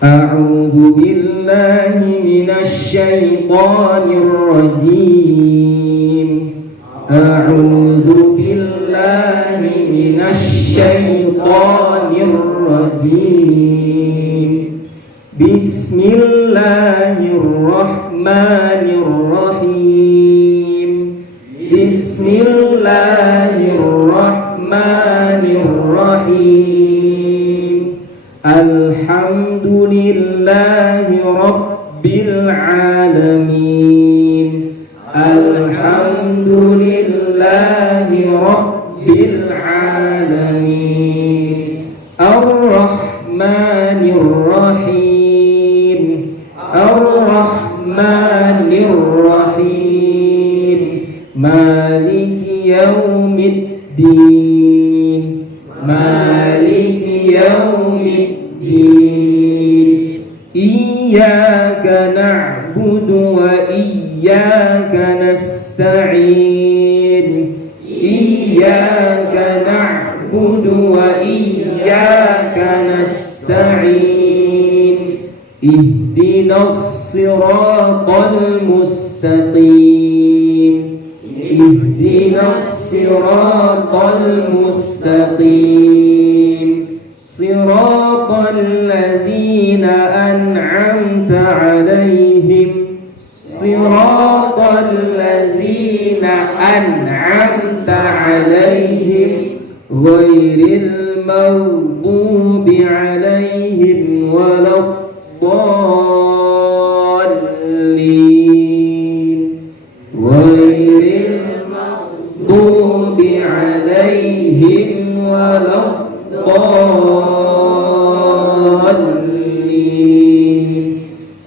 A'udzu billahi minasyaitonir rajim. A'udzu billahi minasyaitonir rajim. Bismillahirrahmanirrahim. Bismillahirrahmanirrahim. Alhamdulillahi rabbil alamin. Alhamdulillahi rabbil alamin. Ar-Rahmanir Rahim. Ar-Rahmanir Rahim. Maliki yaumiddin. Maliki yaumiddin. Iyyaka na'budu wa iyyaka nasta'in. Iyyaka na'budu wa iyyaka nasta'in. Ihdinas siratal mustaqim. Ihdinas siratal mustaqim. Siratal ladzina an'amta 'alaihim. Siratal ladzina an'amta 'alaihim ghairil maghdubi 'alaihim waladdallin. Ghairil maghdubi 'alaihim waladdallin.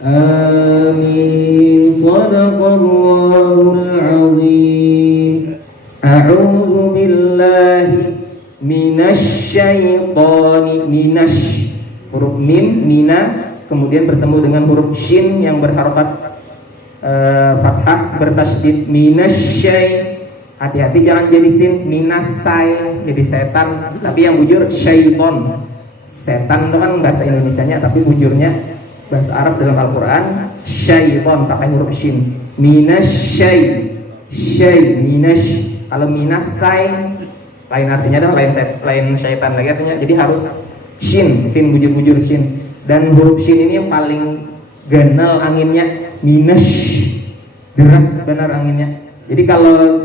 Amin. Shadaqallahul azim. A'udzu billahi huruf mim, mina, kemudian bertemu dengan huruf shin yang berharokat fathah bertasydid. Minasyai, hati-hati jangan jadi sin. Minasai jadi setan, tapi yang bujur syaiton. Setan itu kan bahasa Indonesianya, tapi bujurnya bahasa Arab dalam Al-Quran syaiton pakai huruf shin. Minasyai, syai, minash. Kalau minasai lain artinya adalah lain syaitan lagi artinya. Jadi harus shin bujur-bujur shin. Dan huruf shin ini yang paling ganal anginnya. Minash, deras benar anginnya. Jadi kalau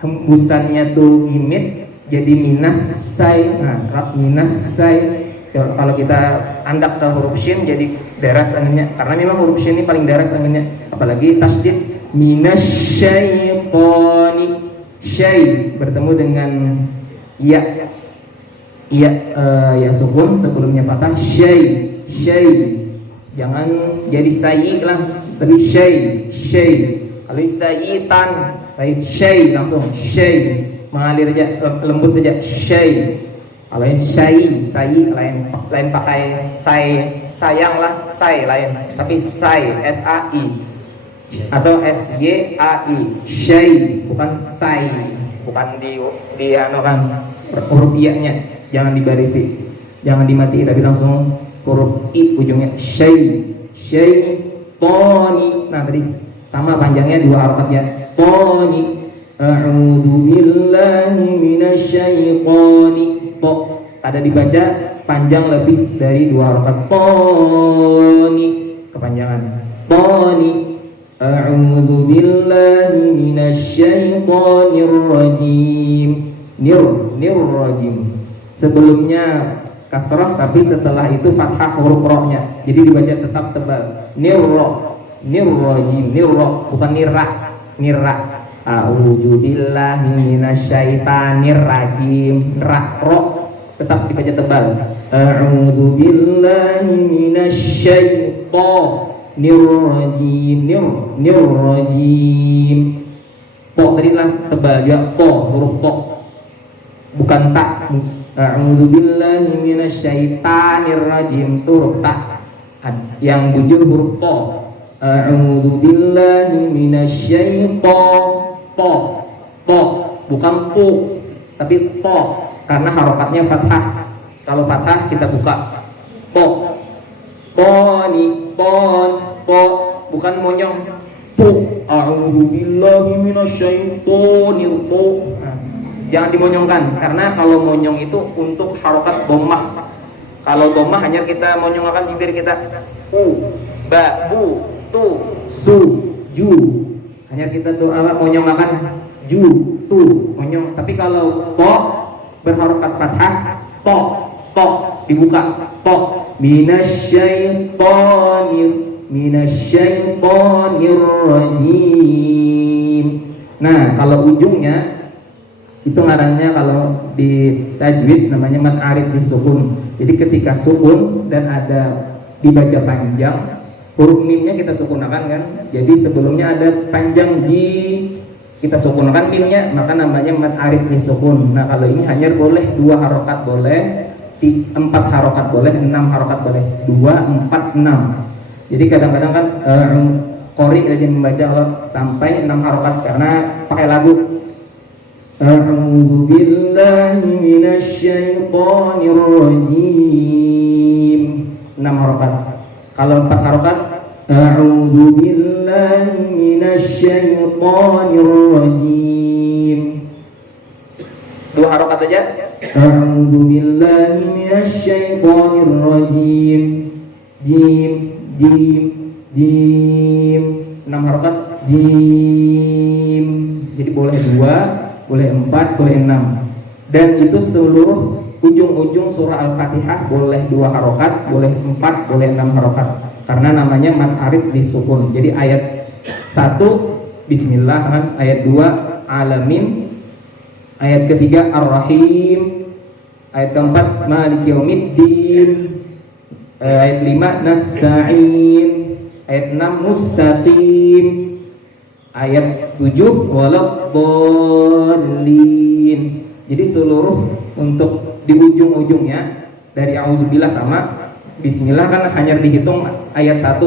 hembusannya tuh himit jadi minasai. Nah, minasai. Kalau kita andak ke huruf shin jadi deras anginnya. Karena memang huruf shin ini paling deras anginnya. Apalagi tasydid. Minasyaitoni. Syai bertemu dengan ya sukun sebelumnya fathah. Syai, jangan jadi sayi lah, tapi syai. Kalau sayitan, baik syai langsung syai, mengalir aja, lembut aja syai. Kalau yang sayi lain pakai sayang lah, say lain, tapi sai, sai atau syai, syai bukan sai, bukan di kan huruf iya-nya jangan dibarisi, jangan dimati, tapi langsung huruf i ujungnya. Syai, toni. Nah tadi sama panjangnya dua harokat ya. Toni. A'udzu billahi minasyaitonir. To ada dibaca panjang lebih dari dua harokat. Toni kepanjangan. Toni. A'udzu billahi minasyaitonir rajim. Nir rajim. Sebelumnya kasrah tapi setelah itu fathah huruf ro-nya. Jadi dibaca tetap tebal. Nir rajim. Nir bukan nira. A'udzu billahi minasyaitonir rajim. Ro tetap dibaca tebal. A'udzu billahi minasyaitonir Nirrajim. Po tadi lah tebal ya, po huruf po bukan tak. A'udzu billahi minasyaitonir rajim itu huruf tak, yang bujur huruf po. A'udzu billahi minasyaiton. Po bukan pu tapi po karena harokatnya fathah. Kalau fathah kita buka po ton, po, bukan monyong. Tu, a'udzu billahi minasyaitonir tu. Jangan dimonyongkan, karena kalau monyong itu untuk harokat dhammah. Kalau dhammah hanya kita monyongkan bibir kita. U, ba, bu, tu, su, ju. Hanya kita tuh monyongkan ju, tu, monyong. Tapi kalau po berharokat fathah, to, dibuka, to. Minasyaitonir rajim. Nah, kalau ujungnya itu ngarannya kalau di tajwid namanya mad arid disukun. Jadi ketika sukun dan ada dibaca panjang, huruf mimnya kita sukunakan kan. Jadi sebelumnya ada panjang ji, kita sukunakan mimnya, maka namanya mad arid disukun. Nah, kalau ini hanya boleh 2 harokat boleh, 4 harokat boleh, 6 harokat boleh, 2, 4, 6. Jadi kadang-kadang kan qori aja membaca sampai 6 harokat karena pakai lagu. A'udzu billahi minasyaitonir rajim. 6 harokat. Kalau 4 harokat, a'udzu billahi minasyaitonir rajim. 2 harokat aja. A'udzu billahi minasyaitonir rajim. Jim. 6 harokat. Jim. Jadi boleh 2, boleh 4, boleh 6. Dan itu seluruh ujung-ujung surah Al-Fatihah boleh 2 harokat, boleh 4, boleh 6 harokat. Karena namanya mad arid disukun. Jadi ayat 1 Bismillah kan, ayat 2 Alamin, ayat ketiga Ar-Rahim, ayat keempat Maliki Yaumiddin, ayat 5 Nasta'in, ayat 6 Mustaqim, ayat 7 Waladdallin. Jadi seluruh untuk di ujung-ujungnya dari auzubillah sama bismillah kan hanya dihitung ayat 1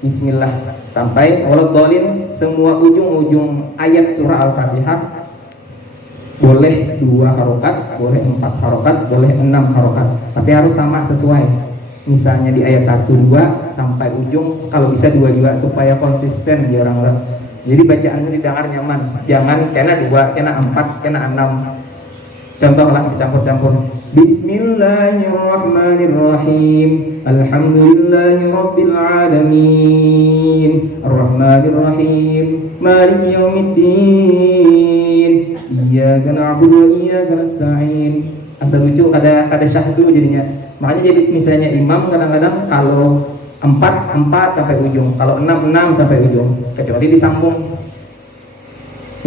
bismillah sampai waladdallin, semua ujung-ujung ayat surah Al-Fatihah boleh 2 harokat, boleh 4 harokat, boleh 6 harokat, tapi harus sama sesuai. Misalnya di ayat 1, 2 sampai ujung, kalau bisa 2 juga supaya konsisten ya orang-orang. Jadi bacaannya didengar nyaman, jangan kena 2, kena 4, kena 6. Contohlah dicampur-campur. Bismillahirrahmanirrahim. Alhamdulillahi rabbil alamin. Arrahmanirrahim. Maliki yaumiddin. Iyyaka na'budu wa iyyaka nasta'in. Asal lucu kada syahdu jadinya. Makanya jadi misalnya imam kadang-kadang kalau 4 sampai ujung, kalau 6 sampai ujung, kecuali disambung.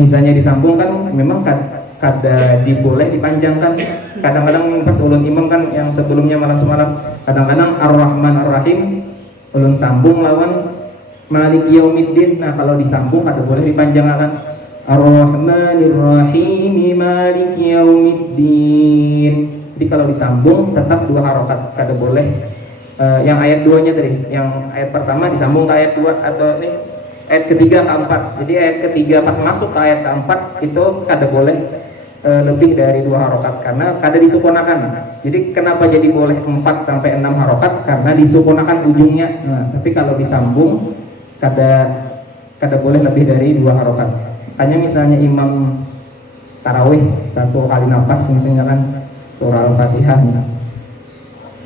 Misalnya disambung kan memang kada diboleh dipanjangkan. Kadang-kadang pas ulun imam kan yang sebelumnya malam semalam, kadang-kadang Ar-Rahman Ar-Rahim ulun sambung lawan Maliki Yaumiddin. Nah kalau disambung kada boleh dipanjangkan. Ar-Rahmanir Rahim Maliki Yaumiddin. Jadi kalau disambung tetap 2 harokat, kada boleh. Yang ayat 2-nya tadi, yang ayat pertama disambung ke ayat 2 atau ini ayat ketiga ke 4. Jadi ayat ketiga pas masuk ke ayat keempat itu kada boleh lebih dari 2 harokat karena kada disukunakan. Jadi kenapa jadi boleh 4 sampai 6 harokat? Karena disukunakan ujungnya. Nah, tapi kalau disambung kada boleh lebih dari 2 harokat. Hanya misalnya imam tarawih 1 kali nafas misalnya kan surah Al-Fatihah.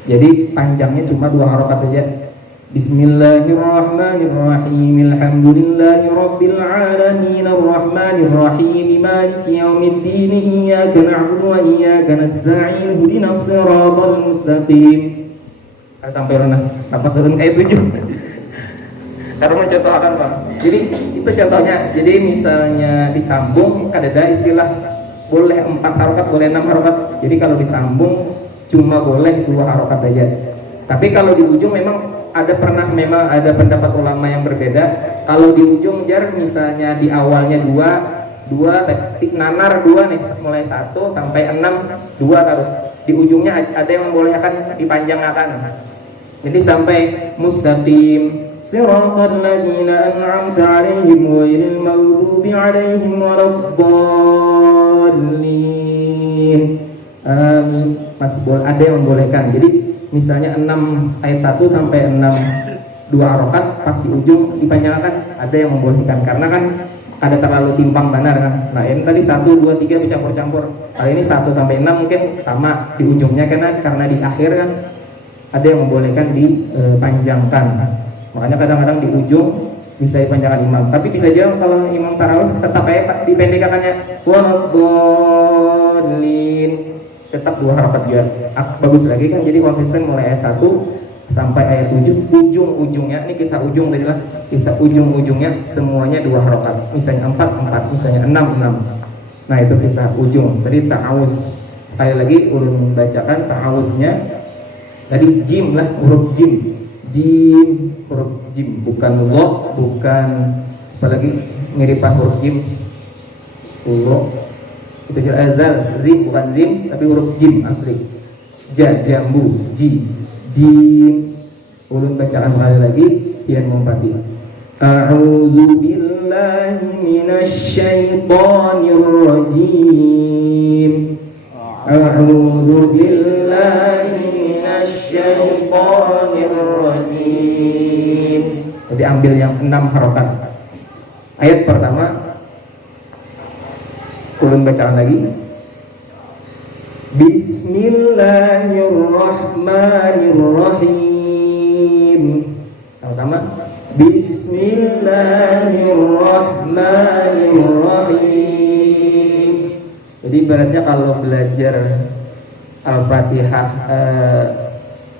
Jadi panjangnya cuma 2 harokat saja. Bismillahirrahmanirrahim. Alhamdulillahi rabbil alamin. Arrahmanir rahim. Maliki yaumiddin. Iyyaka na'budu wa iyyaka nasta'in. Ihdinas siratal mustaqim. Sampai rendah. Apa turun kayak 7. Taruh mencontohkan Pak. Jadi itu contohnya. Jadi misalnya disambung kada ada istilah boleh 4 harokat, boleh 6 harokat. Jadi kalau disambung cuma boleh 2 harokat aja. Tapi kalau di ujung memang memang ada pendapat ulama yang berbeda. Kalau di ujung jar misalnya di awalnya 2 nanar 2 nih, mulai 1 sampai 6 2 terus. Di ujungnya ada yang membolehkan dipanjangkan. Jadi sampai mustaqim siratal ladzina an'amta 'alaihim ghairil maghdubi 'alaihim waladdallin. Amin. Masih ada yang membolehkan. Jadi misalnya 6 ayat 1 sampai 6 2 harokat pas di ujung dipanjangkan, ada yang membolehkan karena kan ada terlalu timpang benar kan. Nah ini tadi 1, 2, 3 bercampur-campur. Kali ini 1 sampai 6 mungkin sama di ujungnya karena di akhir kan ada yang membolehkan dipanjangkan. Makanya kadang-kadang di ujung bisa dipanjangkan imam. Tapi bisa aja kalau imam tarawih tetap kayak dipendekakannya waladhdallin, tetap 2 harokat juga. Bagus lagi kan, jadi konsisten mulai ayat 1 sampai ayat 7, ujung-ujungnya, ini kisah ujung tadi lah, kisah ujung-ujungnya semuanya 2 harokat, misalnya 4, misalnya 6. Nah itu kisah ujung. Tadi ta'awuz, sekali lagi ulun bacakan ta'awuznya. Tadi jim lah, huruf jim, huruf jim, bukan lo, bukan apalagi miripan huruf jim, lo itu jelas azal, zim bukan zim, tapi huruf jim asli, jambu, jim. Ulun bacakan sekali lagi, pian mumpati. A'udzu billahi minasyaitonir rajim. A'udzu billahi minasyaitonir rajim. Jadi ambil yang 6 harokat. Ayat pertama ulun bacakan lagi. Bismillahirrahmanirrahim. Sama-sama. Bismillahirrahmanirrahim. Jadi ibaratnya kalau belajar Al-Fatihah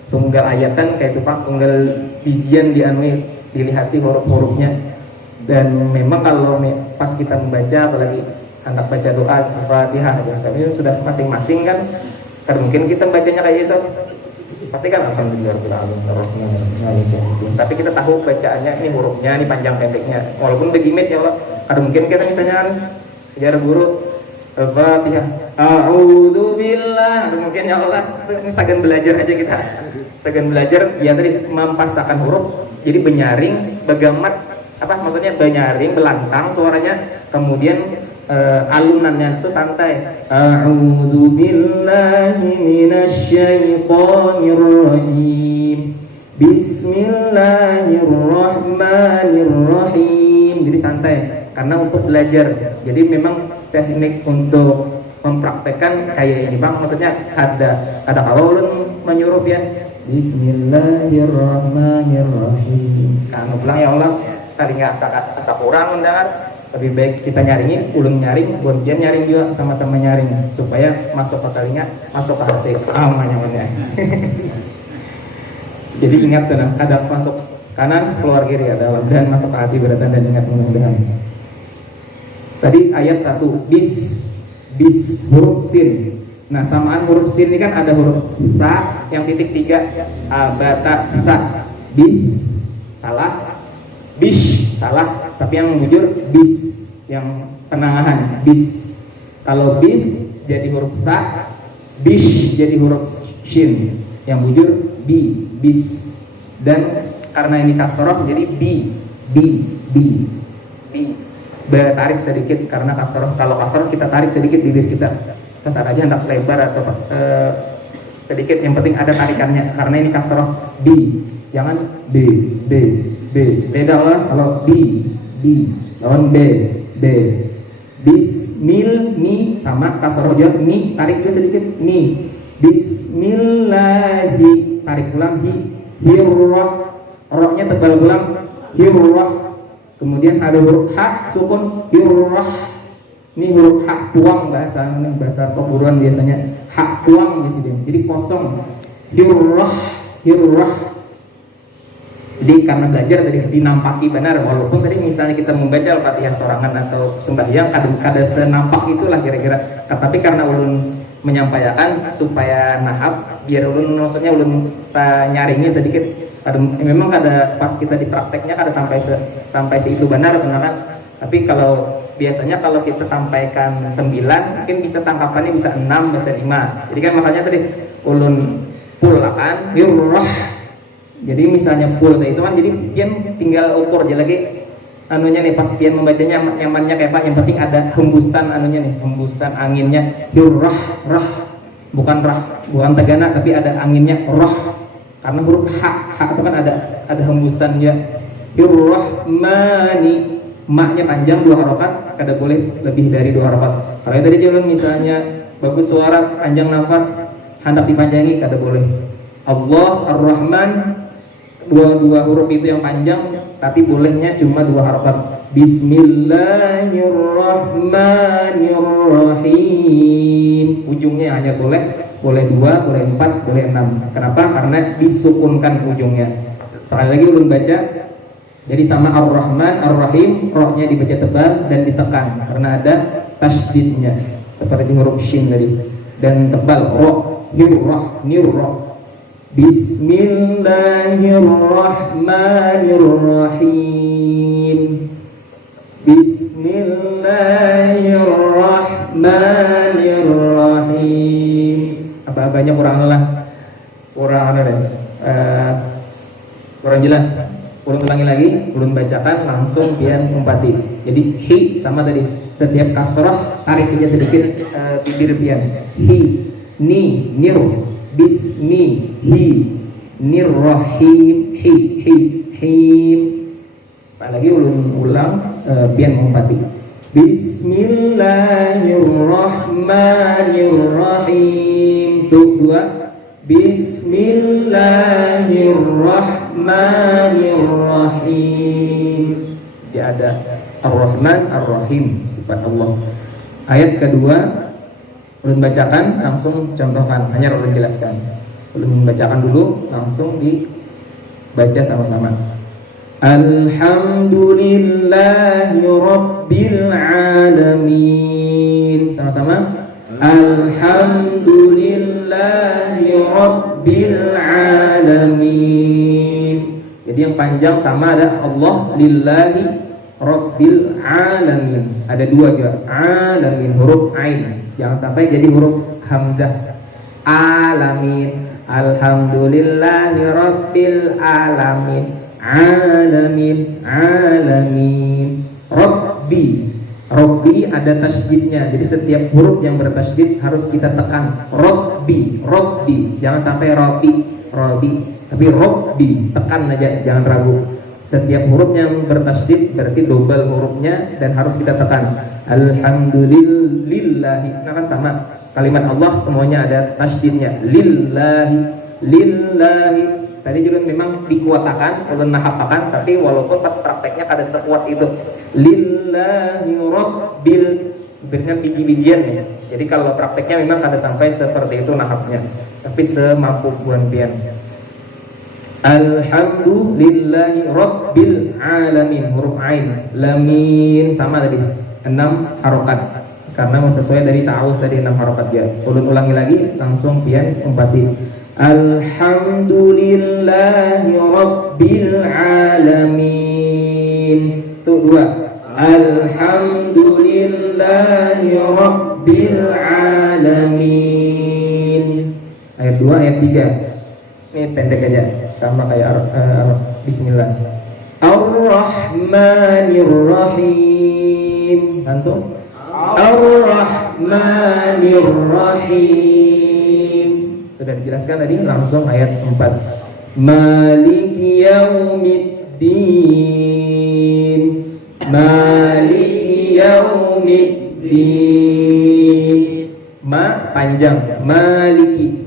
tunggal ayat kan kayak itu Pak, tunggal bijian dilihati huruf-hurufnya. Dan memang kalau pas kita membaca, apalagi hendak baca doa Al-Fatihah ya, tapi sudah masing-masing kan. Karena mungkin kita bacanya kayak itu, pasti kan alhamdulillah. Tapi kita tahu bacaannya ini hurufnya, ini panjang pendeknya. Walaupun begimit ya Allah. Karena mungkin kita misalnya sejarah guru Al-Fatihah, a'udzu billah, mungkin ya Allah, ini segan belajar aja kita. Segan belajar ya tadi mempasakan huruf, jadi benyaring, begamat apa maksudnya benyaring, belantang suaranya, kemudian alunannya itu santai. A'udzu billahi minasyaitonir rajim. Bismillahirrahmanirrahim. Jadi santai karena untuk belajar. Jadi memang teknik untuk mempraktekkan kayak ini Bang, maksudnya ada kalau ulun menyuruh ya Bismillahirrahmanirrahim. Nah, pulang ya Allah, tadi nggak asa kurang mendengar. Lebih baik kita nyaringin, ulun nyaring, bontian nyaring juga, sama-sama nyaring supaya masuk ke telinga, masuk ke hati. Amannya. Jadi ingat tenang, kadang masuk kanan, keluar kiri, ada dan masuk ke hati beratan dan ingat mudah-mudahan. Tadi ayat 1, bis huruf sin. Nah samaan huruf sin ini kan ada huruf ta yang titik 3, bata, ta, bi, salah, bish, salah, tapi yang bujur bis, yang penangahan bis. Kalau bis jadi huruf ta, bish jadi huruf shin, yang bujur bi, bis. Dan karena ini kasroh jadi bi. Tarik sedikit karena kasroh. Kalau kasroh kita tarik sedikit bibir kita, kasar aja hendak lebar atau sedikit, yang penting ada tarikannya. Karena ini kasroh bi, jangan b. Beda lah kalau bi, lawan b. Bismil mi sama kasroh juga, mi tarik juga sedikit, mi. Bismillahi tarik ulang, hirrah, rohnya tebal ulang, hirrah. Kemudian ada huruf ha sukun, hirrah. Ini huruf ha tuang bahasa perguruan biasanya, ha tuang di sini. Jadi kosong, hirrah. Jadi karena belajar tadi dinampaki benar, walaupun tadi misalnya kita membaca Al-Fatihah sorangan atau sembahyang ada senampak itulah kira-kira. Tapi karena ulun menyampaikan supaya nahap, biar ulun maksudnya ulun nyaringnya sedikit. Memang ada pas kita di prakteknya ada sampai seitu benar kan. Tapi kalau biasanya kalau kita sampaikan 9 mungkin bisa tangkapannya bisa 6, bisa 5. Jadi kan makanya tadi ulun pulakan hirrah. Jadi misalnya full itu kan, jadi pian tinggal ukur aja lagi anunya nih, pas pian membacanya nyamannya kayak apa. Yang penting ada hembusan anunya nih, hembusan anginnya. Hirrah, bukan tegana tapi ada anginnya, roh. karena huruf ha itu kan ada hembusannya. Ar-Rahmani, maknya panjang 2 harokat, kada boleh lebih dari 2 harokat. Kalau tadi jalan misalnya bagus suara, panjang nafas, hendak dipanjangi, kada boleh. Allah, Ar-Rahman, dua huruf itu yang panjang, tapi bolehnya cuma 2 harokat. Bismillahirrahmanirrahim, ujungnya hanya boleh 2, boleh 4, boleh 6. Kenapa? Karena disukunkan ujungnya. Sekali lagi ulun baca. Jadi sama Ar-Rahman, Ar-Rahim, rohnya dibaca tebal dan ditekan karena ada tasydidnya seperti huruf shin tadi, dan tebal roh, nirrah. Bismillahirrahmanirrahim. Bismillahirrahmanirrahim. Apa-apanya kurang jelas. Ulun ulangi lagi, ulun bacakan langsung pian umpati. Jadi hi sama tadi, setiap kasrah tarik aja sedikit bibir pian. Hi, ni, nir, bismi, hi, nirrahim, him. Lagi ulun ulang pian umpati. Bismillahirrahmanirrahim. Tuh 2. Bismillahirrahmanirrahim. Jadi ada Ar-Rahman, Ar-Rahim, sifat Allah. Ayat kedua ulun bacakan, langsung contohkan, hanya ulun jelaskan. Ulun bacakan dulu, langsung dibaca sama-sama. Alhamdulillahi Rabbil Alamin. Sama-sama. Alhamdulillahi Rabbil Alamin. Jadi yang panjang sama ada Allah, lillahi, Rabbil Alamin. Ada 2 juga, alamin, huruf ain. Jangan sampai jadi huruf hamzah. Alamin. Alhamdulillahi Rabbil Alamin. Alamin. Robbi ada tasydidnya, jadi setiap huruf yang bertasydid harus kita tekan. Robbi, jangan sampai robi, tapi robbi, tekan aja, jangan ragu. Setiap huruf yang bertasydid berarti double hurufnya dan harus kita tekan. Alhamdulillahi, nah kan sama. Kalimat Allah semuanya ada tasydidnya. Lillahi. Tadi juga memang dikuatakan, ulun nahapakan, tapi walaupun pas prakteknya kada sekuat itu. Lillahi Rabbil, dengan biji-bijian ya. Jadi kalau prakteknya memang kada sampai seperti itu nahapnya, tapi semampu buan pian. Alhamdulillahi Rabbil Alamin, huruf ain. Lamin sama tadi 6 harokat, karena sesuai dari ta'awuz tadi 6 harokat ya. Ulun ulangi lagi, langsung pian umpati. Alhamdulillahi Rabbil Alamin. Tuh 2. Alhamdulillahi Rabbil Alamin. Ayat 2, ayat 3. Ini pendek aja, sama kayak Bismillah. Ar-Rahmanir-Rahim. Antum? Ar-Rahmanir-Rahim. Sudah dijelaskan tadi, langsung ayat 4. Maliki yaumiddin. Maliki yaumiddin. Ma panjang, maliki.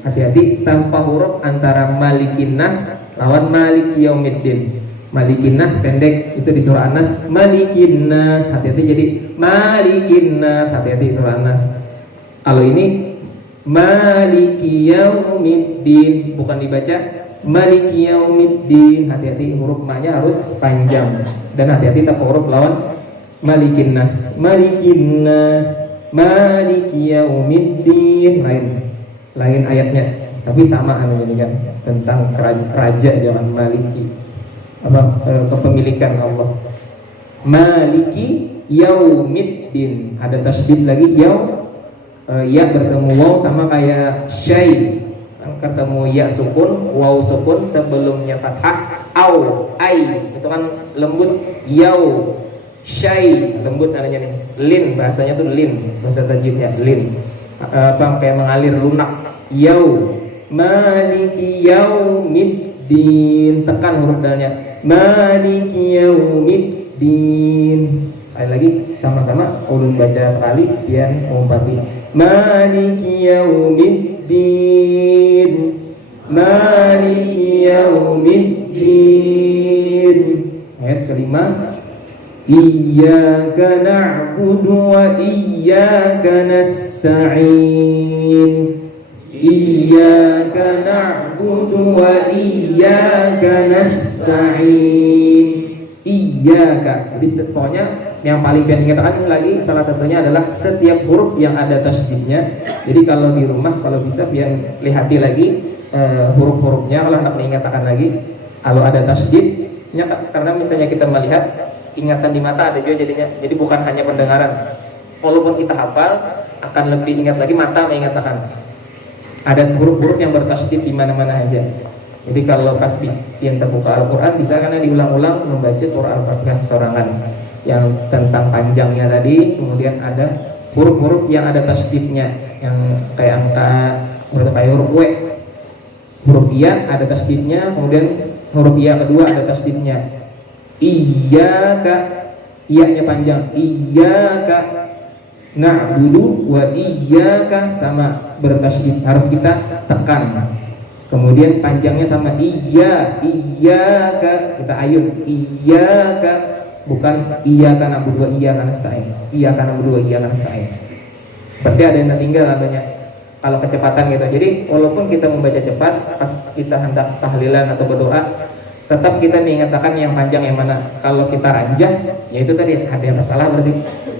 Hati-hati tanpa huruf antara malikin nas lawan maliki yaumiddin. Malikin nas pendek, itu di surah An-Nas. Malikin nas, hati-hati jadi malikin nas, hati-hati surah An-Nas. Kalau ini maliki yaumiddin, bukan dibaca maliki yaumiddin, hati-hati huruf ma-nya harus panjang, dan hati-hati tanpa huruf lawan malikin nas. Malikin nas, maliki yaumiddin, lain ayatnya, tapi sama ini kan, tentang raja, jangan maliki, kepemilikan Allah. Maliki yaumiddin, ada tasydid lagi, ya bertemu waw sama kayak syai, ketemu ya sukun, waw sukun, sebelumnya fathah, au, ai, itu kan lembut. Yau, syai, lembut namanya nih. Lin, bahasanya tuh lin, bahasa tajwidnya lin, kayak mengalir lunak. Yau, Maliki yaumiddin, tekan huruf dalnya. Maliki yaumiddin. Sekali lagi sama-sama ulun baca sekali pian umpati. Maliki yaumiddin. Maliki yaumiddin. Ayat kelima. Iyyaka na'budu wa iyyaka nasta'in. Iyyaka na'budu wa iyyaka nasta'in. Iyyaka. Jadi pokoknya yang paling penting kita kan lagi salah satunya adalah setiap huruf yang ada tasydidnya. Jadi kalau di rumah kalau bisa biar lihati lagi huruf-hurufnya kalau hendak diingatkan lagi kalau ada tasydidnya, karena misalnya kita melihat ingatan di mata ada juga jadinya. Jadi bukan hanya pendengaran. Walaupun kita hafal akan lebih ingat lagi mata mengatakan. Ada huruf-huruf yang bertasydid di mana-mana aja. Jadi kalau pas yang terbuka Al-Qur'an bisa karena diulang-ulang membaca surah Al-Fatihah sorangan yang tentang panjangnya tadi, kemudian ada huruf-huruf yang ada tasydidnya yang kayak angka kayak huruf W. Huruf iya ada tasydidnya, kemudian huruf iya kedua ada tasydidnya. Iyyaka, iya-nya panjang. Iyyaka na'budu wa iyyaka sama bertasydid, harus kita tekan. Kemudian panjangnya sama iyyaka kita ayun. Iyyaka bukan iyyaka na'budu wa iyyaka nasta'in. Iyyaka na'budu wa iyyaka nasta'in. Berarti ada yang tertinggal adanya kalau kecepatan gitu. Jadi walaupun kita membaca cepat pas kita hendak tahlilan atau berdoa, tetap kita mengatakan yang panjang yang mana. Kalau kita ranjang, ya itu tadi ada yang salah berarti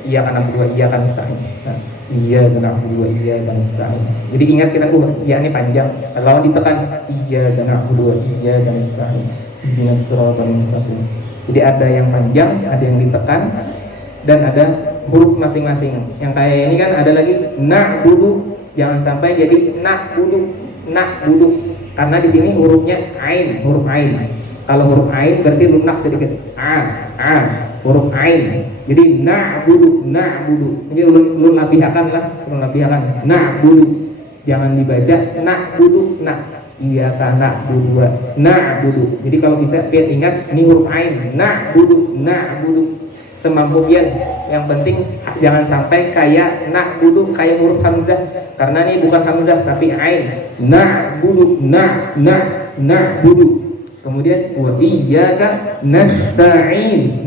iya karena berdua iya kan nasta'in. Nah, iya karena berdua iya kan nasta'in. Jadi ingat kita iya ini panjang. Kalau ditekan iya karena berdua iya kan nasta'in. Ihdinas siratal mustaqim. Jadi ada yang panjang, ada yang ditekan, dan ada huruf masing-masing. Yang kayak ini kan ada lagi na'budu, jangan sampai jadi na'budu. Karena di sini hurufnya ain, huruf ain. Kalau huruf ain berarti lunak sedikit. Huruf ain. Jadi na'budu. Jadi ulun labihakan lah, na'budu. Jangan dibaca na'budu. Iyyaka na'budu. Jadi kalau bisa pian ingat ini huruf ain. Na'budu. Semampu pian. Yang penting jangan sampai kayak na'budu kayak huruf hamzah. Karena ini bukan hamzah tapi ain. Na'budu. Na'budu. Kemudian wa iyyaka nasta'in.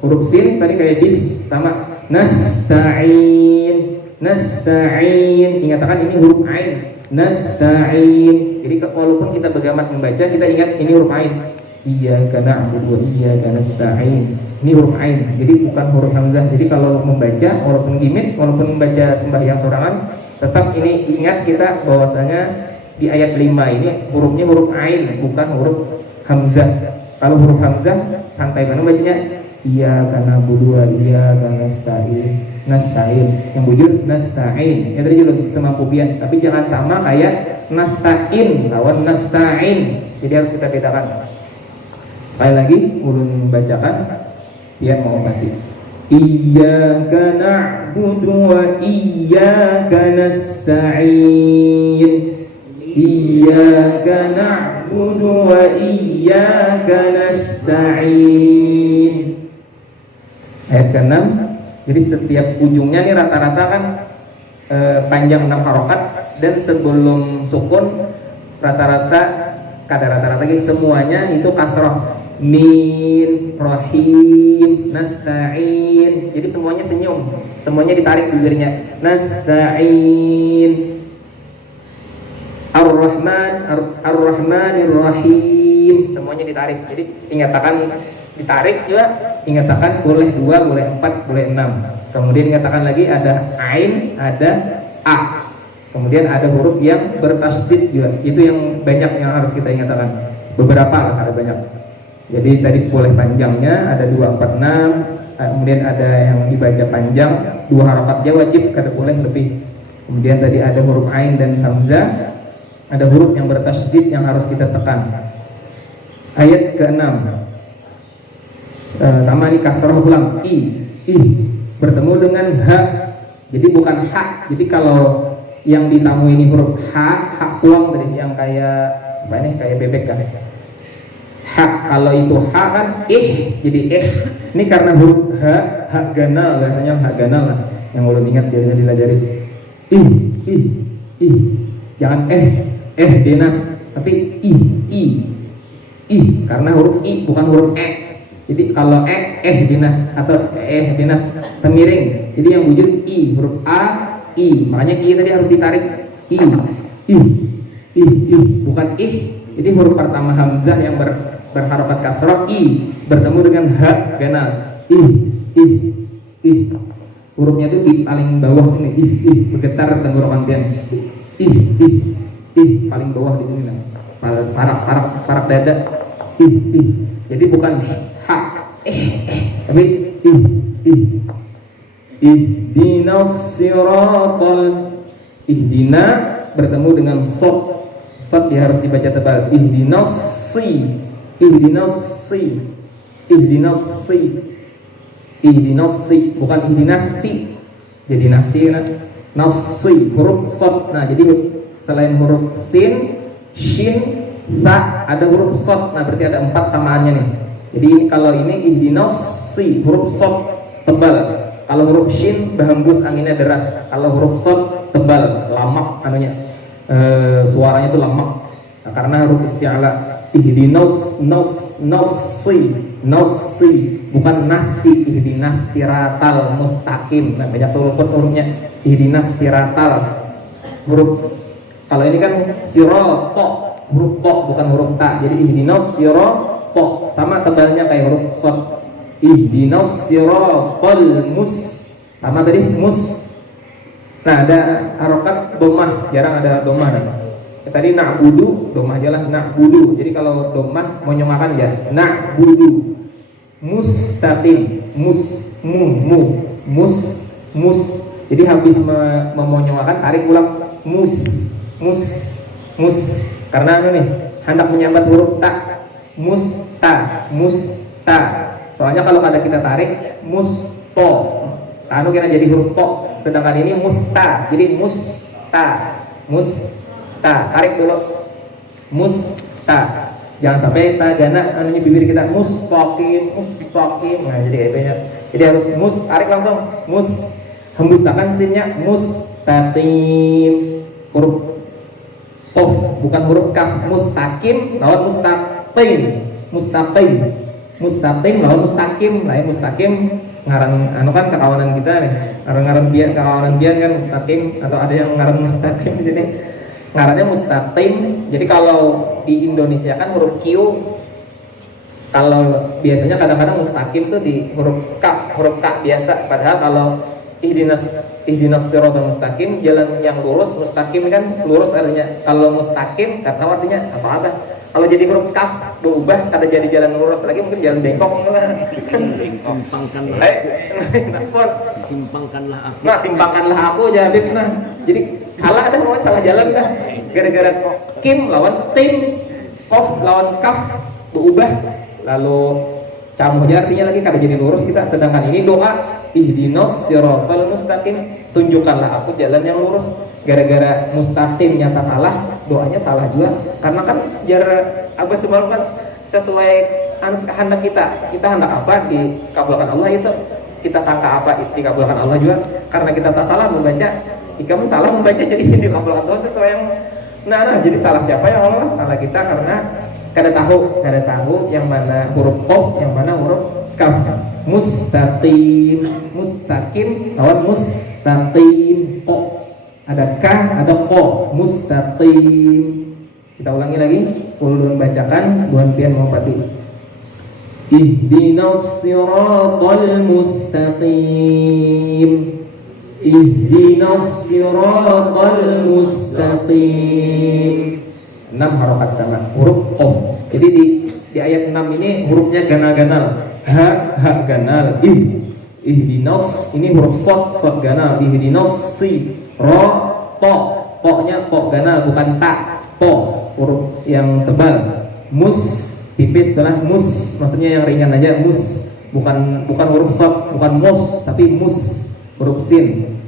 Huruf sin tadi kayak bis sama nasta'in. Ingatkan ini huruf ain. Nasta'in. Jadi walaupun kita bergamat membaca, kita ingat ini huruf ain. Iyyaka na'budu wa iyyaka nasta'in. Ini huruf ain. Jadi bukan huruf hamzah. Jadi kalau membaca walaupun gimit, walaupun membaca sembahyang sorangan, tetap ini ingat kita bahwasanya di ayat 5 ini hurufnya huruf ain, bukan huruf hamzah. Kalau huruf hamzah santai banget bacanya. Iyyaka na'budu wa iyyaka nasta'in. Yang bujur nasta'in. Yang tadi juga semampu pian, tapi jangan sama kayak nasta'in lawan nasta'in. Jadi harus kita bedakan. Sekali lagi ulun bacakan pian mau mati. Iyyaka na'budu wa iyyaka nasta'in. Iyyaka na'budu wa iyyaka nasta'in. Ayat ke-6. Jadi setiap ujungnya ini rata-rata kan panjang 6 harokat, dan sebelum sukun rata-rata lagi semuanya itu kasrah. Min, rahim, nasta'in. Jadi semuanya senyum, semuanya ditarik bibirnya. Nasta'in. Ar-Rahmanir Rahim. Semuanya ditarik. Jadi ingatakan ditarik juga, ingatakan boleh 2, boleh 4, boleh 6. Kemudian ingatakan lagi ada ain, ada a. Kemudian ada huruf yang bertasydid juga. Itu yang banyak yang harus kita ingatakan. Beberapa lah, ada banyak. Jadi tadi boleh panjangnya ada 2, 4, 6. Kemudian ada yang dibaca panjang 2 harokatnya wajib, kada boleh lebih. Kemudian tadi ada huruf ain dan hamzah. Ada huruf yang bertasydid yang harus kita tekan. Ayat ke-6 sama nih kasrah ulang i bertemu dengan ha. Jadi bukan ha. Jadi kalau yang ditamu ini huruf ha tuang tadi yang kayak apa ini, kayak bebek kan. Ha, kalau itu ha kan jadi ini karena huruf ha ganal, biasanya ha ganal lah yang ulun ingat biasanya dilajari. Jangan dinas, tapi i karena huruf i bukan huruf jadi kalau dinas atau dinas temiring, jadi yang wujud i, huruf a i, makanya i tadi harus ditarik i bukan jadi huruf pertama hamzah yang berharokat kasroh i bertemu dengan ha ganal hurufnya itu di paling bawah sini bergetar tenggorokan pian paling bawah di sini lah, parak dada jadi bukan ha tapi ihdinas siratal, ihdina bertemu dengan sod dia harus dibaca tebal, ihdinas si bukan ihdinas si jadi nasi nasi huruf sod. Nah jadi selain huruf sin, shin, sa ada huruf sod. Nah berarti ada 4 samaannya nih. Jadi kalau ini ihdinas si huruf sod tebal, kalau huruf shin berhembus anginnya deras, kalau huruf sod tebal lamak anunya suaranya itu lamak. Nah, karena huruf isti'ala ihdinas nasi bukan nasi, ihdinas siratal mustaqim. Nah banyak hurufnya ihdinas siratal huruf. Kalau ini kan sirato huruf po bukan huruf ta, jadi ihdinas sirato sama tebalnya kayak huruf sod. Ihdinas siratal sama tadi mus. Nah ada harokat domah, jarang ada domah nih. Tadi na'budu, domah jelas na'budu. Jadi kalau domah mau nyomakan ya na'budu. Mustaqim, mus. Jadi habis memonyomakan tarik ulang mus. Karena nih hendak menyambat huruf ta, musta. Soalnya kalau ada kita tarik musto, kira jadi huruf to. Sedangkan ini musta, jadi musta. Tarik dulu musta. Jangan sampai gana anunya bibir kita mustaqim. Nah jadi itu ya. Jadi harus tarik langsung hembuskan sinnya mustaqim. Huruf qaf bukan huruf kaf, mustaqim lawan mustaqim lawan mustaqim. Lain mustaqim ngaran anu kan kekawanan kita nih. Ngaran bian kekawanan bian kan mustaqim, atau ada yang ngaran mustaqim di sini. Ngarannya mustaqim. Jadi kalau di Indonesia kan huruf Q, kalau biasanya kadang-kadang mustaqim tuh di huruf K biasa. Padahal kalau ihdinas siratal mustaqim, jalan yang lurus, mustaqim kan lurus artinya. Kalau mustaqim enggak tahu artinya apa-apa. Kalau jadi huruf kaf berubah, kada jadi jalan lurus lagi, mungkin jalan bengkok simpangkanlah aku. Nah, simpangkanlah aku Jabib. Nah, jadi salah ada mau salah jalan kan? Gara-gara kim lawan tim, kof lawan kaf berubah, lalu camuh artinya lagi kada jadi lurus kita. Sedangkan ini doa ihdinas siratal mustaqim, tunjukkanlah aku jalan yang lurus. Gara-gara mustaqim nyata salah, doanya salah juga. Karena kan jar apa sebelum kan sesuai hendak kita hendak apa dikabulkan Allah, itu kita sangka apa dikabulkan Allah juga. Karena kita tak salah membaca, jika salah membaca jadi dikabulkan Allah sesuai yang nah jadi salah siapa yang Allah? Salah kita karena kada tahu yang mana huruf qaf, yang mana huruf kaf. Mustaqim lawan mustaqim ko. Ada ka, ada ko, mustaqim. Kita ulangi lagi, ulun bacakan, buan pian mau pati. Ihdinas siratal mustaqim. Ihdinas siratal mustaqim. 6 harokat sama huruf qaf. Jadi di ayat 6 ini hurufnya ganal-ganal. Ha ganal. Ihdinas ini huruf sod ganal. Ihdinas si ro to-nya to ganal bukan ta, to huruf yang tebal. Mus tipis adalah mus, maksudnya yang ringan aja, mus bukan huruf sod, bukan mus tapi mus huruf sin.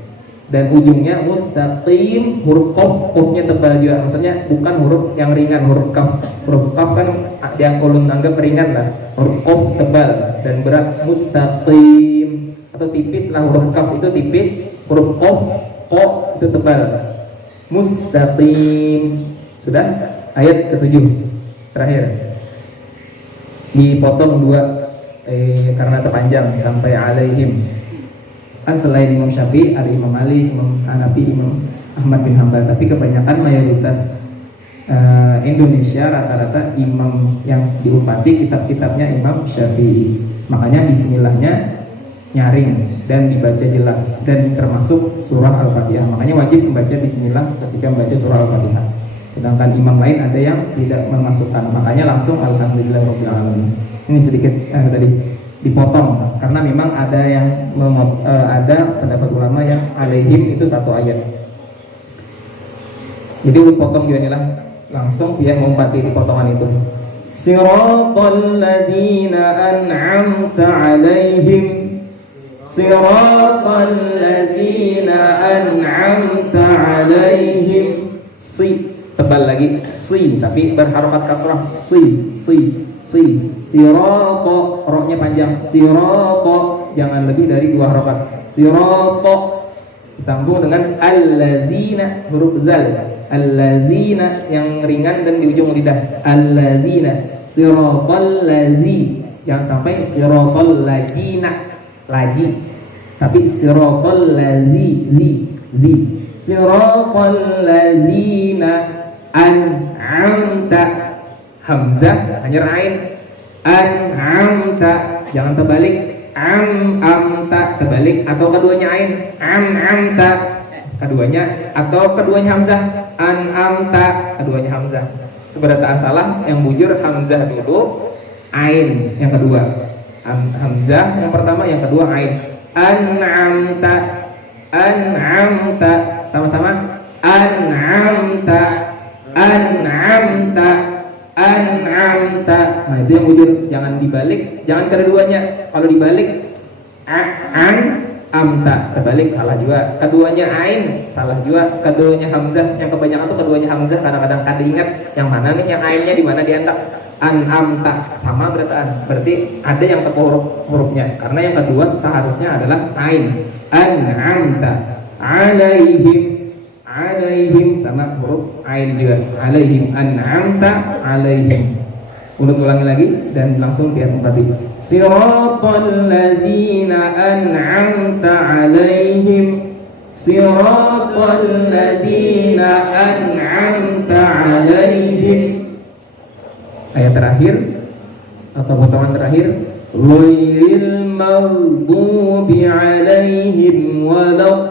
dan ujungnya mustaqim, huruf qaf, qafnya tebal juga, maksudnya bukan huruf yang ringan, huruf kaf kan yang ulun anggap ringan lah, huruf qaf tebal dan berat, mustaqim atau tipis lah, huruf kaf itu tipis, huruf qaf itu tebal, mustaqim. Sudah, ayat ke-7 terakhir dipotong dua karena terpanjang sampai alaihim. Kan selain Imam Syafi'i ada Imam Ali, Imam Hanafi, Imam Ahmad bin Hambal, tapi kebanyakan mayoritas Indonesia rata-rata imam yang diupati kitab-kitabnya Imam Syafi'i. Makanya bismillahnya nyaring dan dibaca jelas dan termasuk surah Al-Fatihah. Makanya wajib membaca bismillah ketika membaca surah Al-Fatihah. Sedangkan imam lain ada yang tidak memasukkan, makanya langsung alhamdulillahirabbil alamin. Ini sedikit tadi dipotong karena memang ada yang ada pendapat ulama yang alaihim itu satu ayat. Jadi dipotong juga nih lah, langsung biar mengumpati di potongan itu. Siratal ladzina an'amta alaihim, siratal ladzina an'amta alaihim. Si tebal lagi, si tapi berharokat kasrah, si sirato, roknya panjang, sirato jangan lebih dari 2 harokat, sirato disambung dengan alladzina, huruf zal, alladzina yang ringan dan di ujung lidah, alladzina, siratal ladzi, jangan sampai siratal ladzina, laji, tapi siratal ladzi, li, siratal ladzina an'amta, hamzah hanya ain, an'amta jangan terbalik, amta terbalik, atau keduanya ain, amta keduanya, atau keduanya hamzah, an'amta keduanya hamzah. Seberataan salah yang bujur hamzah dulu, ain yang kedua, hamzah yang pertama, yang kedua ain, an'amta, sama-sama, an'amta. Nah itu yang bujur, jangan dibalik, jangan keduanya. Kalau dibalik amta terbalik, salah juga. Keduanya ain, salah juga. Keduanya hamzah, yang kebanyakan tuh keduanya hamzah, kadang-kadang kada ingat yang mana nih yang ainnya di mana diantak. Amta sama berarti ada yang tepuh hurufnya, karena yang kedua seharusnya adalah ain. Amta alaihim sama huruf ain juga, alaihim, an'amta alaihim. Ulangi lagi dan langsung biar berarti siratal ladzina an'amta alaihim, siratal ladzina an'amta alaihim. Ayat terakhir atau potongan terakhir, ghairil maghdubi alaihim waladdallin,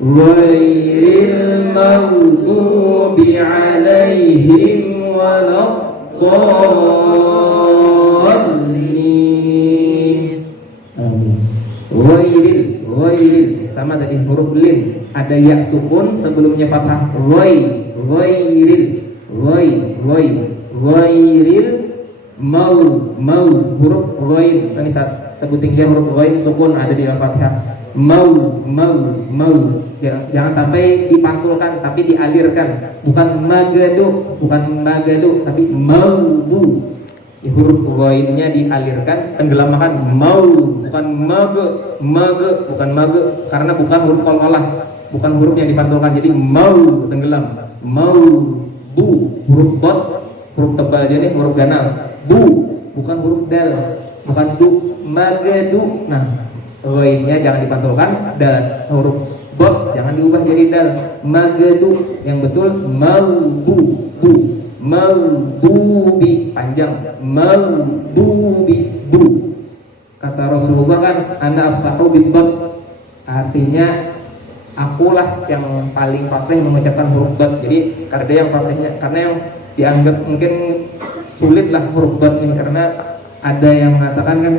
ghairil maghdubi alaihim waladdallin. Amin. Ghairil sama tadi huruf lin, ada ya sukun sebelumnya fathah, ghairil mau huruf ghain, tadi sebutin dia huruf ghain sukun ada di Al-Fatihah, mau jangan sampai dipantulkan tapi dialirkan, bukan magadu tapi mau, huruf ghainnya dialirkan, tenggelamkan, mau, bukan mage, karena bukan huruf qalqalah, bukan huruf yang dipantulkan, jadi mau tenggelam, mau bu, huruf bot, huruf tebal aja nih, huruf ganal, bu, bukan huruf dal, bukan du, magadu. Nah, ghainnya jangan dipantulkan, dan huruf bot jangan diubah jadi dal, magadu, yang betul maububi, panjang, maububi, bu. Kata Rasulullah kan, ana afsahu bid-dad, artinya akulah yang paling fasih mengucapkan huruf dad. Jadi karena yang fasihnya, karena yang dianggap mungkin sulit lah huruf dad ini, karena ada yang mengatakan kan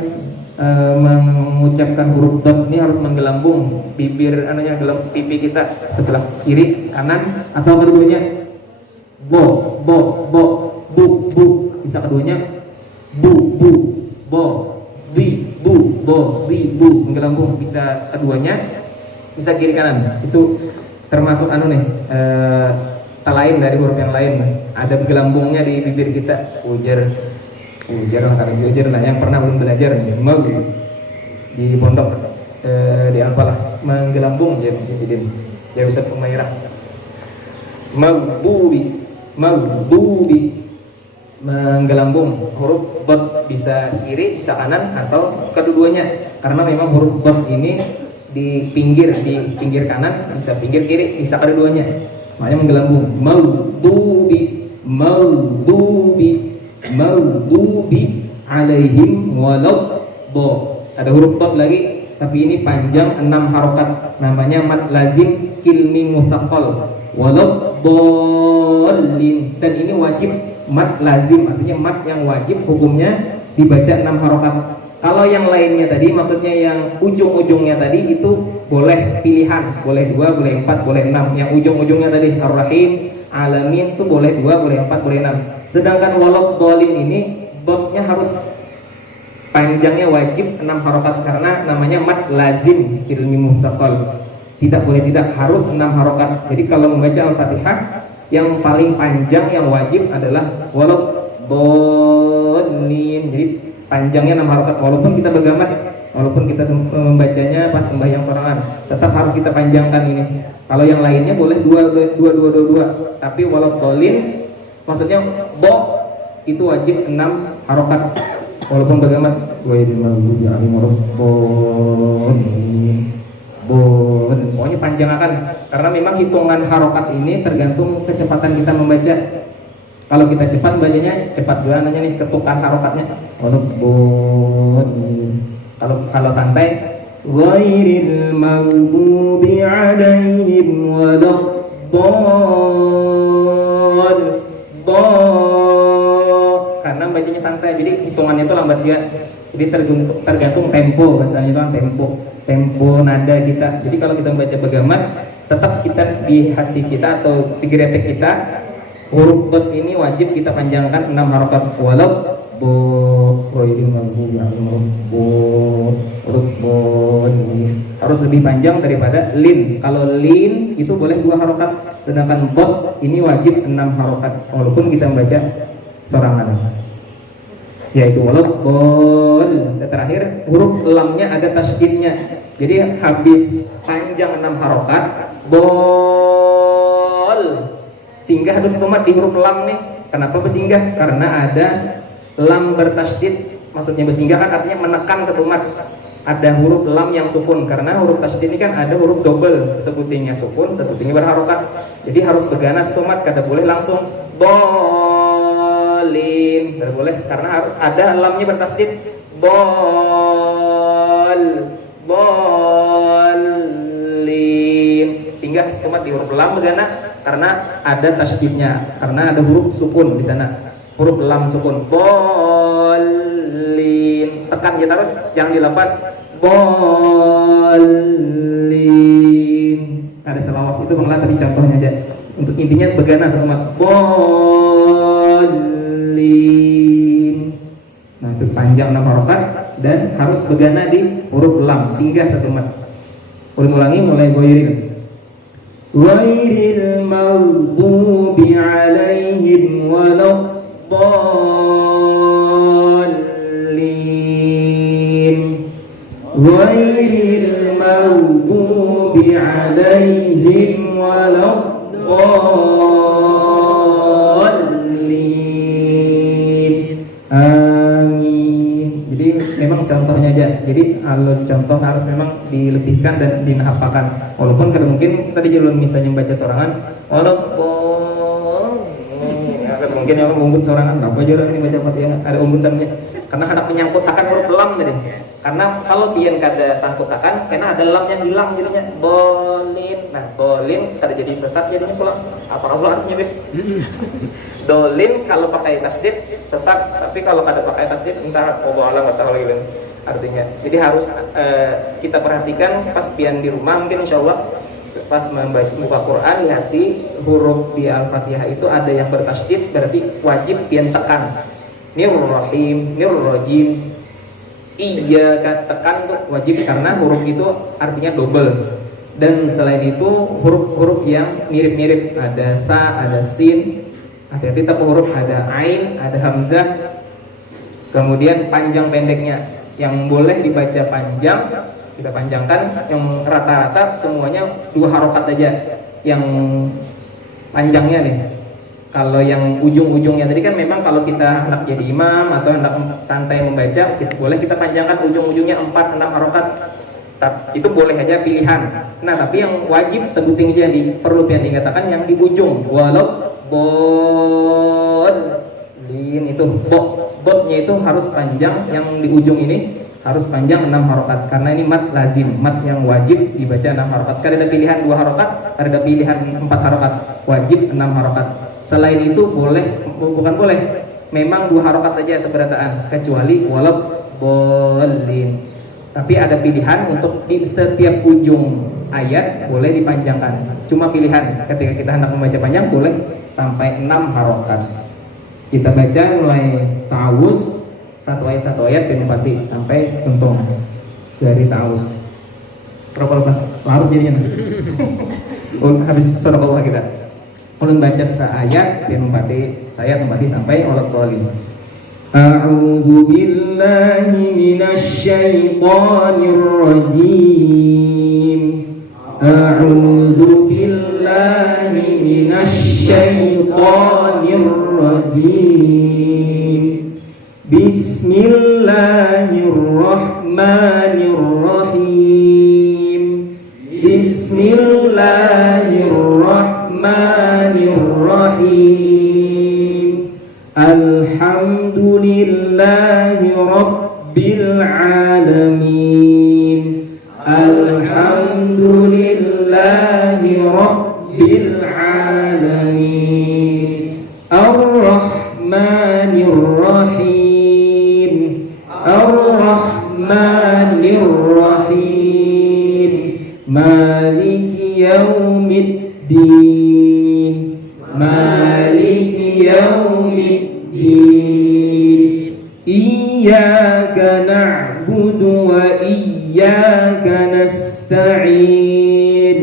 mengucapkan huruf dad ini harus menggelambung bibir gelam pipi kita sebelah kiri kanan, atau keduanya bo, bu, bisa keduanya bu, bo, bi, bu, bo, bi, bu, menggelambung bisa keduanya, bisa kiri kanan. Itu termasuk lain dari huruf yang lain. Ada gelambungnya di bibir kita. Ujar lah yang pernah belum belajar mau di pondok di Alfalah menggelambung ya Presiden ya Ustaz Umairah. Magbubi menggelambung, huruf dot bisa kiri bisa kanan atau kedua-duanya, karena memang huruf dot ini di pinggir kanan bisa pinggir kiri bisa kedua-duanya, makanya menggelambung. Maghdubi alaihim waladhdallin. Ada huruf dot lagi tapi ini panjang 6 harokat, namanya mad lazim kilmi mutsaqqal waladhdallin, dan ini wajib mad lazim, artinya mad yang wajib hukumnya dibaca 6 harokat. Kalau yang lainnya tadi, maksudnya yang ujung-ujungnya tadi itu boleh pilihan, boleh 2, boleh 4, boleh 6. Yang ujung-ujungnya tadi Ar-Rahim, Alamin itu boleh 2, boleh 4, boleh 6. Sedangkan waladhdallin ini dotnya harus panjangnya wajib 6 harokat karena namanya mad lazim ilmi mustaqal. Tidak boleh tidak, harus 6 harokat. Jadi kalau membaca Al-Fatihah yang paling panjang yang wajib adalah waladhdallin. Jadi panjangnya 6 harokat, walaupun kita bergambar, walaupun kita membacanya pas sembahyang sorangan, tetap harus kita panjangkan ini. Kalau yang lainnya boleh 2, tapi waladhdallin maksudnya bo itu wajib 6 harokat walaupun bergambar. Pokoknya panjangkan karena memang hitungan harokat ini tergantung kecepatan kita membaca. Kalau kita cepat bacanya cepat juga namanya nih, ketukan harokatnya. Kalau santai ghairil maghdubi alaihim waladdallin, karena bacanya santai, jadi hitungannya itu lambat dia. Jadi tergantung tempo, bahasanya itu kan tempo nada kita. Jadi kalau kita membaca bergambar, tetap kita di hati kita atau di geretek kita huruf dot ini wajib kita panjangkan 6 harokat. Harus lebih panjang daripada lin. Kalau lin itu boleh 2 harokat, sedangkan bot ini wajib 6 harokat walaupun kita membaca sorangan, yaitu walaupun. Terakhir huruf lamnya ada tasydidnya, jadi habis panjang 6 harokat bol singgah harus tomat di huruf lam nih. Kenapa bersinggah? Karena ada lam bertasydid. Maksudnya bersinggah kan artinya menekan satu mat. Ada huruf lam yang sukun, karena huruf tasydid ini kan ada huruf double, sebutingnya sukun, sebutingnya berharokat. Jadi harus berganas satu mat, kada boleh langsung bolin, kada boleh, karena harus ada lamnya bertasydid. Bolin singgah satu mat di huruf lam bergana karena ada tasydidnya, karena ada huruf sukun di sana, huruf lam sukun. Bolin, tekan kita terus, jangan dilepas. Bolin. Ada selawas itu Bang, tadi contohnya aja. Untuk intinya begana satu mat. Bolin. Nah itu panjang 6 harokat dan harus begana di huruf lam, singgah satu mat. Ulangi mulai goirin. Ghairil maghdubi alaihim waladdallin. Ghairil maghdubi alaihim waladdallin. Amin. Jadi memang contohnya aja. Jadi alur contoh harus memang dilebihkan dan dinahapakan. Walaupun kada mungkin tadi jelun misalnya membaca sorangan walaupun mungkin yang mengumbut sorangan apa aja orang ini baca Fatihah ada umbutannya, karena hendak menyangkut akan huruf lam tadi. Karena kalau pian kada sangkut akan, karena ada lam yang hilang jadinya bolin. Nah bolin kada jadi sesat jadinya pula. Apa artinya deh? Dolin kalau pakai tasydid sesat, tapi kalau kada pakai tasydid entah Allah nggak tahu lagi artinya. Jadi harus kita perhatikan pas pian di rumah, mungkin insyaallah pas membaca Quran hati huruf di Al-Fatihah itu ada yang bertasydid, berarti wajib pian tekan. Nirrahim, nirrajim. Iyyaka tekan tuh wajib karena huruf itu artinya double. Dan selain itu huruf-huruf yang mirip-mirip, ada ta, ada sin, hati-hati tapi huruf, ada ain, ada hamzah. Kemudian panjang pendeknya, yang boleh dibaca panjang kita panjangkan, yang rata-rata semuanya 2 harokat aja yang panjangnya nih. Kalau yang ujung-ujungnya tadi kan memang kalau kita hendak jadi imam atau hendak santai membaca, boleh kita panjangkan ujung-ujungnya 4-6 harokat. Itu boleh aja pilihan. Nah tapi yang wajib sebutin aja perlu yang dikatakan yang di ujung, walau bolin itu botnya itu harus panjang, yang di ujung ini harus panjang 6 harokat karena ini mat lazim, mat yang wajib dibaca 6 harokat. Karena ada pilihan 2 harokat, ada pilihan 4 harokat, wajib 6 harokat. Selain itu bukan boleh, memang 2 harokat saja seberataan, kecuali walau bolin. Tapi ada pilihan untuk di setiap ujung ayat boleh dipanjangkan. Cuma pilihan, ketika kita hendak membaca panjang boleh sampai 6 harokat. Kita baca mulai ta'awuz, satu ayat bin Fatih sampai untung dari ta'awuz. Berapa larut jadinya? Habis surah kita. Ulun baca seayat bin Fatih, saya Fatih sampai olat toli. A'udzu billahi minasyaitonir rajim. A'udzu billahi minasyaitonir rajim. Bismillahirrahmanirrahim. Bismillahirrahmanirrahim. Alhamdulillahi rabbil alamin. Alhamdulillahi rabbil alamin. Ar-Rahmanir Rahim. Ar-Rahmanir Rahim. Maliki yaumiddin. Maliki yaumiddin. Iyyaka na'budu wa iyyaka nasta'in.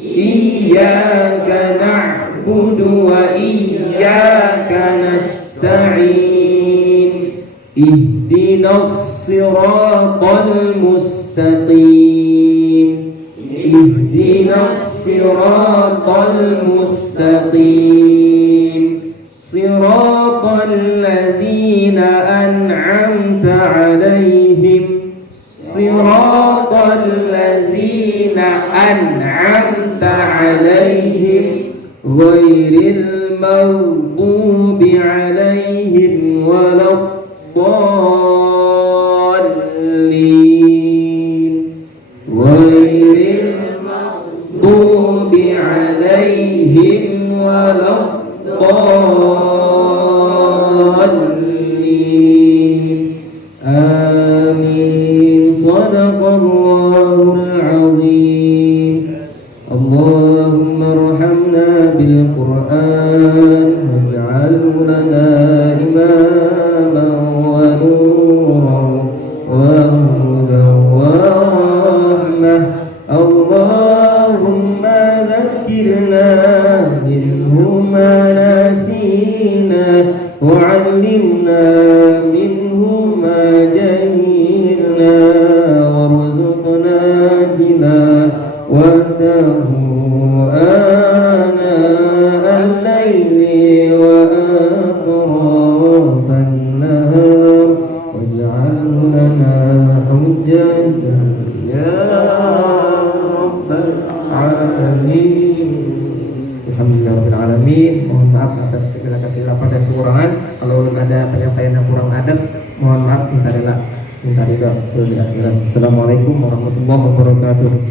Iyyaka na'budu wa iyyaka nasta'in. Ihdinas siratal mustaqim. Ihdinas siratal mustaqim. Siratal ladzina an'amta 'alaihim. Siratal ladzina an'amta 'alaihim ghairil maghdubi 'alaihim waladdallin. Ghairil maghdubi 'alaihim waladdallin. Amin. Sadaqallahul azim. Allahumma arhamna bil Qur'an waj'alhu lana imaman wa nuran wa hudan wa rahmah. Allahumma dhakkirna minhu ma nasina wa 'allimna minhu ma jahilna warzuqna tilawatahu ana al-layli wa atrafan nahar waj'al lana hujjatan ya rabbal alamin. Alhamdulillahirabbil alamin. Mohon maaf atas segala kesilapan dan kekurangan. Kalau ada penyampaian yang kurang adab, mohon maaf minta rela. Assalamualaikum warahmatullahi wabarakatuh.